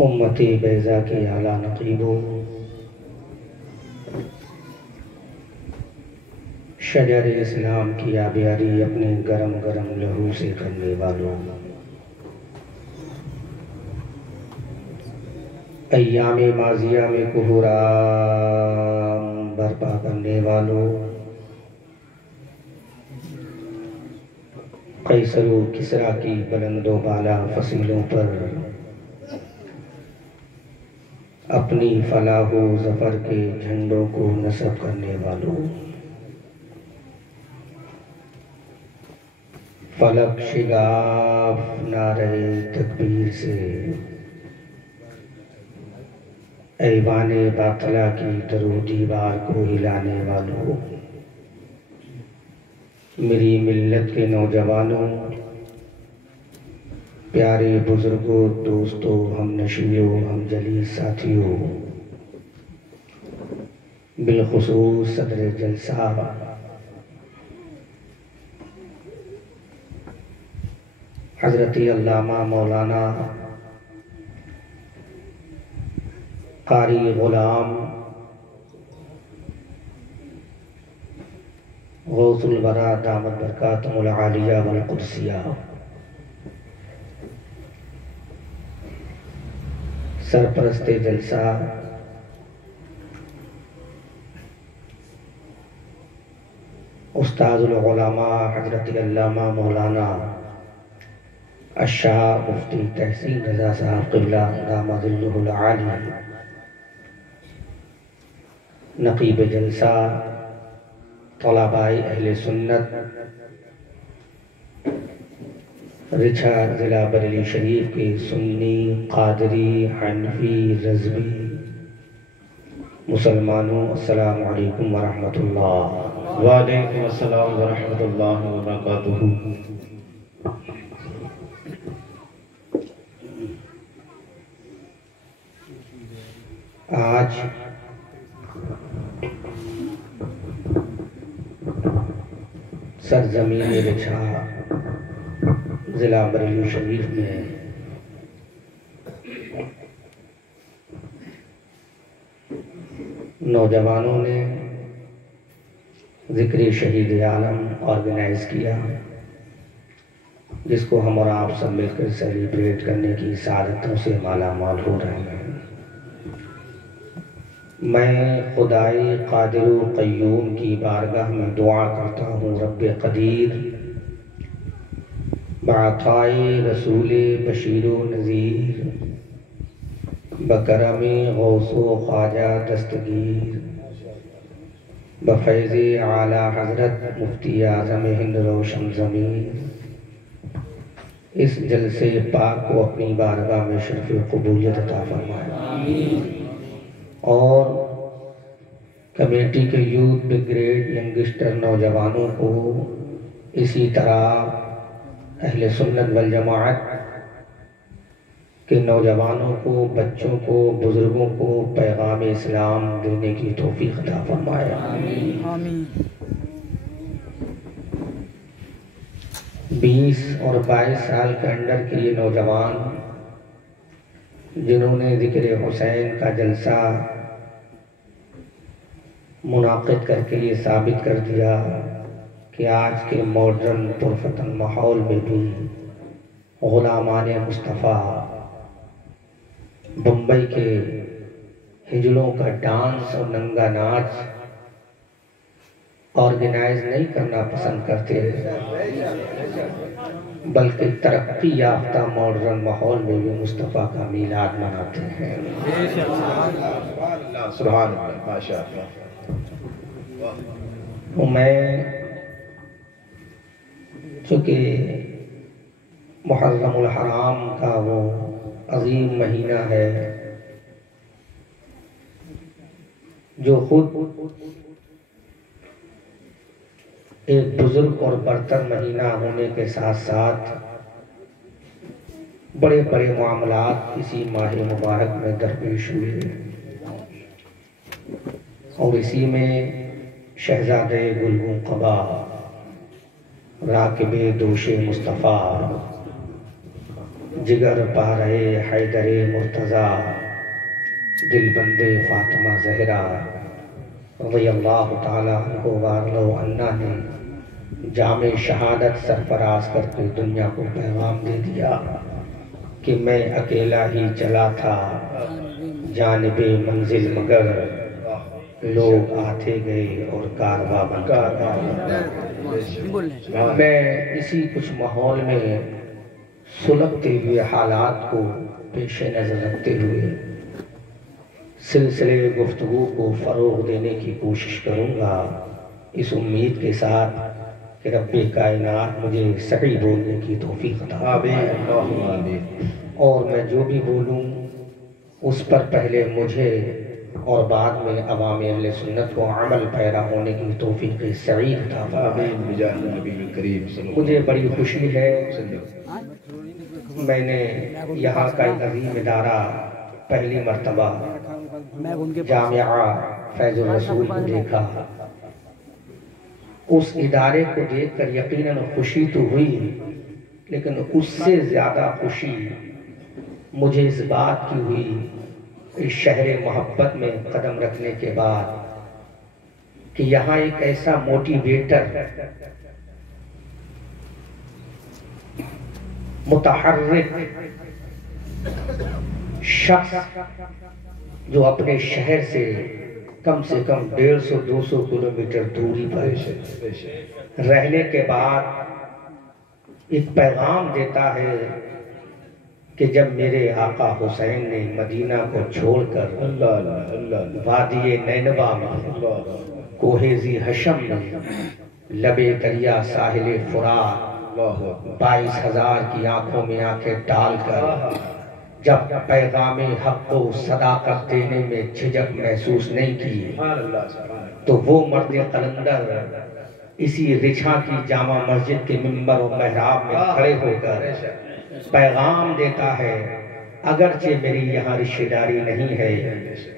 امت بیضا کی اعلیٰ نقیبو شجر اسلام کی آبیاری اپنے گرم گرم لہو سے کرنے والوں، ایام ماضیہ میں کہرام برپا کرنے والوں، قیصر و کسریٰ کی بلند و بالا فصیلوں پر اپنی فلاح و ظفر کے جھنڈوں کو نصب کرنے والوں، فلک شگاف نعرہ تکبیر سے ایوان باطلہ کی در و دیوار کو ہلانے والوں، میری ملت کے نوجوانوں، پیارے بزرگوں، دوستوں، ہم نشیوں، ہم جلیس ساتھیوں، بالخصوص صدر جلسہ حضرت علامہ مولانا قاری غلام غوث الورا دامت برکاتہم العالیہ والقدسیہ، سرپرست جلسہ استاذ العلماء حضرت علامہ مولانا الشاہ مفتی تحسین رضا صاحب قبلہ دام ظلہ العالی، نقیب جلسہ طلباء اہل سنت رچھا ضلع بریلی شریف کے سنی، قادری، حنفی، رضوی مسلمانوں، السلام علیکم ورحمۃ اللہ۔ وعلیکم السلام ورحمۃ اللہ وبرکاتہ۔ آج سرزمین رچھا ضلع بریلی شریف میں نوجوانوں نے ذکر شہید عالم آرگنائز کیا، جس کو ہم اور آپ سب مل کر سیلیبریٹ کرنے کی سعادتوں سے مالا مال ہو رہے ہیں۔ میں خدائے قادر و قیوم کی بارگاہ میں دعا کرتا ہوں، رب قدیر بعطائے رسول بشیر و نذیر، بکرم غوث و خواجہ دستگیر، بفیض اعلیٰ حضرت مفتی اعظم ہند روشن ضمیر، اس جلسے پاک کو اپنی بارگاہ میں شرف قبولیت عطا فرمائے، اور کمیٹی کے یوتھ بریگیڈ ینگسٹر نوجوانوں کو اسی طرح اہل سنت والجماعت کے نوجوانوں کو، بچوں کو، بزرگوں کو پیغام اسلام دینے کی توفیق عطا فرمائے۔ آمین۔ 20 اور 22 سال کے انڈر کے یہ نوجوان جنہوں نے ذکر حسین کا جلسہ منعقد کر کے یہ ثابت کر دیا کہ آج کے ماڈرن پرفتن ماحول میں بھی غلامان مصطفیٰ بمبئی کے ہجڑوں کا ڈانس اور ننگا ناچ آرگنائز نہیں کرنا پسند کرتے، بلکہ ترقی یافتہ ماڈرن ماحول میں بھی مصطفیٰ کا میلاد مناتے ہیں۔ سبحان اللہ، ماشاء اللہ۔ میں چونکہ محرم الحرام کا وہ عظیم مہینہ ہے جو خود ایک بزرگ اور برتر مہینہ ہونے کے ساتھ ساتھ بڑے بڑے معاملات اسی ماہ مبارک میں درپیش ہوئے، اور اسی میں شہزادے گلگوں قبا، راکب دوش مصطفیٰ، जिगर पारे हैदरे मुर्तज़ा दिल बंदे फातिमा ज़हरा रज़ियल्लाहु ताला अन्हु वारलो अन्ना ने जामे शहादत सरफराज करके दुनिया को पैगाम दे दिया कि मैं अकेला ही चला था जानिबे मंजिल मगर लोग आते गए और कारवां बनकर गए। मैं इसी कुछ माहौल में सुलगते हुए हालात को पेश नज़र रखते हुए सिलसिले गुफ्तगू को फ़रोग़ देने की कोशिश करूँगा, इस उम्मीद के साथ कि रब्बे कायनात मुझे सही बोलने की तौफीक अता फरमाए और मैं जो भी बोलूँ उस पर पहले मुझे और बाद में अवाम अहले सुन्नत को अमल पैरा होने की तौफीक सही अता फरमाए। मुझे बड़ी खुशी है, मैंने यहाँ का एक अज़ीम इदारा पहली मर्तबा जामिया फैज़ुल रसूल को देखा। उस इदारे को देखकर यकीनन खुशी तो हुई, लेकिन उससे ज़्यादा खुशी मुझे इस बात की हुई इस शहर मोहब्बत में कदम रखने के बाद कि यहाँ एक ऐसा मोटिवेटर, मुतहर्रिक शख्स जो अपने शहर से कम 150-200 किलोमीटर दूरी पर रहने के बाद एक पैगाम देता है कि जब मेरे आका हुसैन ने मदीना को छोड़कर वादी नैनवा में कोहे ज़ी हशम में लबे दरिया साहिल फुरात 22,000 की आंखों में आंखें डालकर जब पैगामे हक को सदाकत देने में झिझक महसूस नहीं की, तो वो मर्द कलंदर इसी रिछा की जामा मस्जिद के मिंबर और महराब में खड़े होकर पैगाम देता है, अगरचे मेरी यहाँ रिश्तेदारी नहीं है,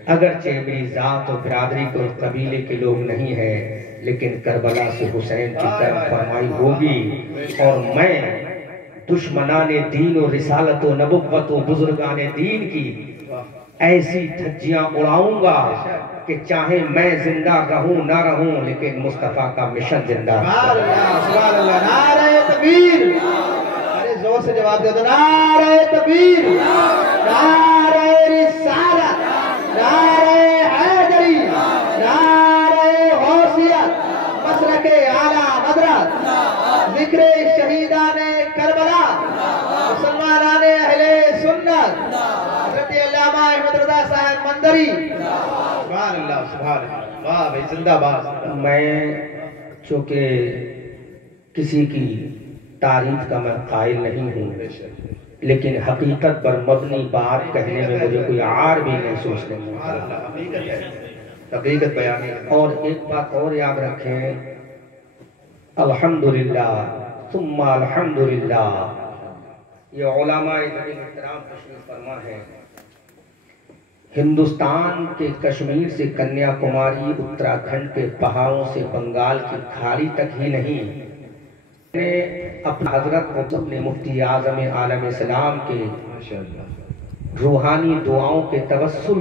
अगरचे मेरी जात और बिरादरी को कबीले के लोग नहीं है, लेकिन करबला से हुसैन की कर्म फरमाई होगी और मैं दुश्मनाने दीन और रिसालत और नबुव्वत और बुजुर्गाने दीन की ऐसी धज्जियां उड़ाऊंगा कि चाहे मैं जिंदा रहूं ना रहूं, लेकिन मुस्तफा का मिशन जिंदा रहेगा। नारे तकबीर, अरे जोर से जवाब दे दो, नारे तकबीर, नारे रिसालत, नारे हैदरी, नारे गौसियत, मसरके आला मदरत, जिक्रे शहीदाने करबला, मुसलमानाने अहले सुन्नत, हज़रत अल्लामा अहमद रज़ा साहब मंदरी, सुभान अल्लाह, सुभान अल्लाह, वाह भाई जिंदाबाद। मैं चूँकि किसी की तारीफ का मैं कायल नहीं हूँ, लेकिन हकीकत पर मबनी बात कहने में मुझे कोई आर भी महसूस नहीं होता। हकीकत बयान है। और एक बात और याद रखें, अल्हम्दुलिल्लाह सुम्मा अल्हम्दुलिल्लाह, ये उलमाए नबी इहतराम तशरीफ फरमा है। हिंदुस्तान के कश्मीर से कन्याकुमारी, उत्तराखंड के पहाड़ों से बंगाल की खाड़ी तक ही नहीं, अपने हजरत अपने मुफ्ती आज़म आलम इस्लाम के रूहानी दुआओं के तवस्सुल